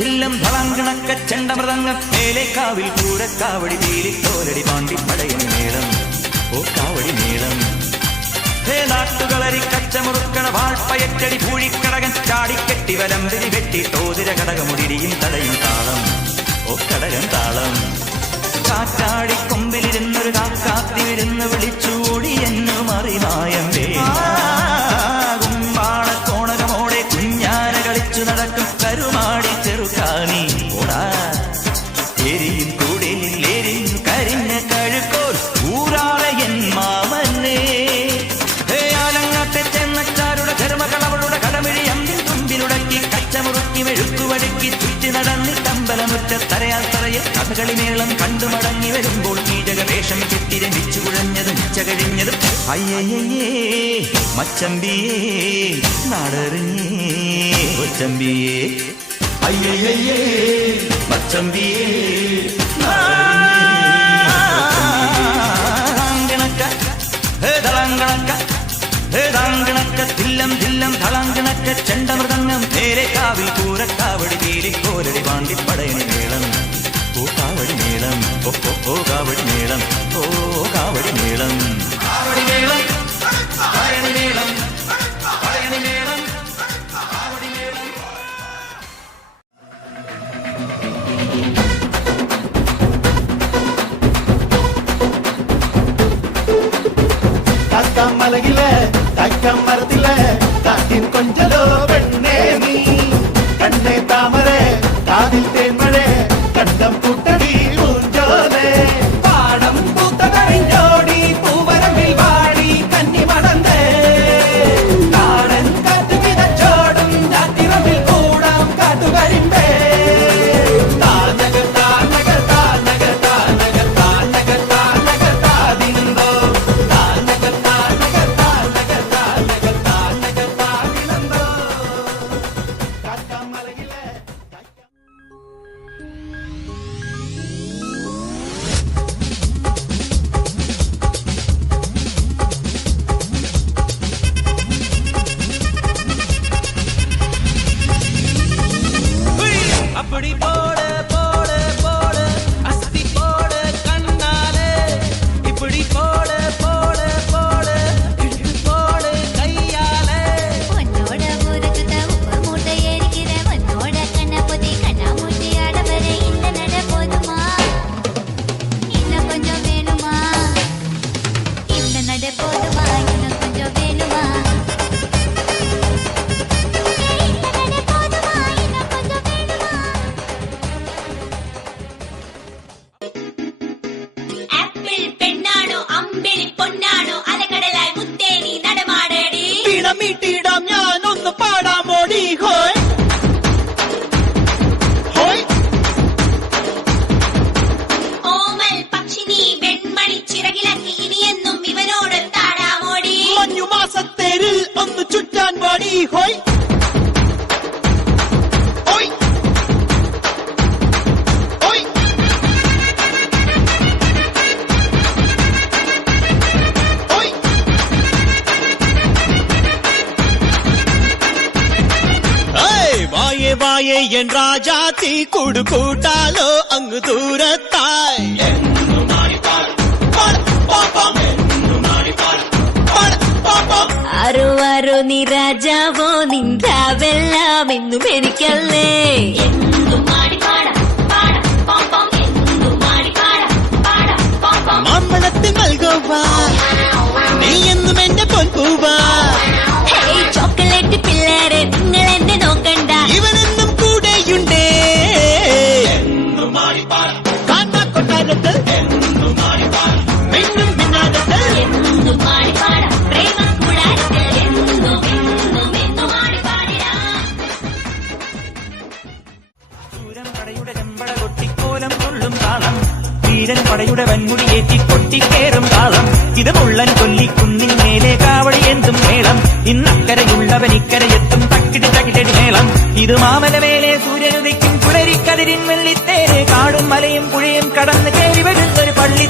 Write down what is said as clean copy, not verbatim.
ധില്ലം ധളാങ്കണക്ക ചെണ്ടമൃതങ്ങം മേലേക്കാവിൽ പൂരക്കാവടി തീലിത്തോലടി പാണ്ടി പടയണി മേളം ഓ കാവടി മേളം ഹേ നാട്ടുകളരി കച്ചമുറുക്കണ വാൾപ്പയറ്റടി പൂഴിക്കടകൻ ചാടിക്കെട്ടി വലമ്പിരി വെട്ടി തോതിര കടകമുടിയും തടയും താളം ഓ കടകൻ താളം കാറ്റാടി കൊമ്പിലിരുന്നൊരു കാക്കാത്തി വിരുന്ന് വിളിച്ചൂടി എന്നു മറിമായം കുമ്പാളത്തോണകമോടെ കുഞ്ഞാന കളിച്ചു നടക്കും കരുമാടി ചെറുക്കാനി ഓടാ എരിയും കൂടലിൽ എരിയും കരിഞ്ഞ കഴുക്കോൽ ഊരാളെ എൻ മാമനെ ആലങ്ങാട്ടെ ചെന്നച്ചാരുടെ ധർമ്മകളവളുടെ കടമിഴി അമ്പിൽ തുമ്പിലുടക്കി കച്ചമുറുക്കി മെഴുക്കുവടുക്കി ചുറ്റി നടന്നി തമ്പലമുറ്റത്തറയാൽ തറയിൽ കഥകളി മേളം കണ്ടു മടങ്ങി വരുമ്പോൾ കീചകവേഷം കെട്ടി രമിച്ചു കുഴഞ്ഞതും ഉച്ച കഴിഞ്ഞതും അയ്യയ്യേ മച്ചമ്പിയേ നാടറിഞ്ഞേ കൊച്ചമ്പിയേ അയ്യയ്യേ മച്ചമ്പിയേ ധില്ലം ധില്ലം ധളാങ്കണക്ക ചെണ്ടമൃതങ്ങം മേലേക്കാവിൽ പൂരക്കാവടി തീലിക്കോലടി പാണ്ടി പടയണി മേളം ഓ കാവടി മേളം ഓ കാവടി മേളം ഓ കാവടി മേളം കാവടി മേളം പടയണി മേളം പടയണി മേളം കാവടി മേളം മലകിലെ തക്കം മരത്തിലെ കാറ്റിൻ കൊഞ്ചലോ പെണ്ണേ നീ കണ്ണേ താമരെ കാതിൽ തേന്മഴേ കണ്ടം കൂട്ടടി പൂഞ്ചോലെ പാടം പൂത്തതറിഞ്ഞോടി പൂവരമ്പിൽ വാടി കന്നി മടന്തേ കാടൻ കാറ്റു വിതച്ചോടും രാത്തിറമ്പിൽ കൂടാം കാട്ടുകരിമ്പേ താനകർ താനകർ താനകർ താനകർ താനകർ താനകർ താതിനുണ്ടോ താനകർ താനകർ താനകർ താനകർ താനകർ താതിനുണ്ടോ കാറ്റാമലയിലെ அப்படி போடு போடு போடு அஸ்தி போடு கண்ணாலே இப்படி போடு போடு போடு இழுத்து போடு கையாலே உன்னோட ஊருக்கு உப்பு மூட்டை ஏறிக்கிற உன்னோட கண்ண பொதி கண்ணா மூட்டி ஆடவர இந்த நட போதுமா இன்னும் கொஞ்சம் வேணுமா இந்த நட போதுமா இன்னும் கொஞ்சம் வேணுமா இந்த நட போதுமா இன்னும் கொஞ்சம் வேணுமா ആപ്പിൾ പെണ്ണാണോ അമ്പിളി പൊന്നാണോ അലകടലായി മുത്തേനി നടമാടടി പിണമിട്ടിടാം ഞാനൊന്ന് പാടാമോടി ഹോയ് ഹോയ് ഓമൽ പക്ഷിനി വെൺമണി ചിറകിലക്കി ഇനിയെന്നും ഇവനോട് താടാമോടി മഞ്ഞുമാസത്തേരിൽ ഒന്ന് ചുറ്റാൻ പാടി ഹോയ് ഹോയ് ഹോയ് ഹോയ് ഏയ് വായേ വായേ എൻ രാജാത്തി കൂടു കൂട്ടാലോ അങ്ങ് ദൂരത്തായി ആരോ ആരോ നീ രാജാവോ നിന്റാവെല്ലാം എന്നും എനിക്കല്ലേ മാമ്പഴത്തിൽ നൽകുവാ നീ എന്നും എന്റെ പൊൻപൂവാ ചോക്ലേറ്റ് പിള്ളേരെ നിങ്ങൾ എന്നെ നോക്കണ്ട ഇവനെന്നും കൂടെയുണ്ടേ കാണാ കൊട്ടാരത്തിൽ മിന്നും മിന്നാരത്തിൽ എന്നും മാടിപ്പാട പ്രേമ കൂടാരത്തിൽ എന്നും എന്നും എന്നും മാടിപ്പാടിടാ സൂരൻ പടയുടെ ചെമ്പട കൊട്ടിക്കോലം കൊള്ളും താളം വീരൻ പടയുടെ വൻമുടി ഏറ്റി കൊട്ടിക്കേറും താളം ഇത് മുള്ളൻ കൊല്ലിക്കുന്നിൻ മേലെ കാവടി എന്തും മേളം ഇന്നക്കരയുള്ളവൻ ഇക്കരയെത്തും തക്കിടി തകിടടി മേളം ഇത് മാമലമേലെ സൂര്യനുദിക്കും പുലരിക്കതിരിൻ വെള്ളിത്തേരെ കാടും മലയും പുഴയും കടന്ന് കയറി വരുന്നൊരു പള്ളി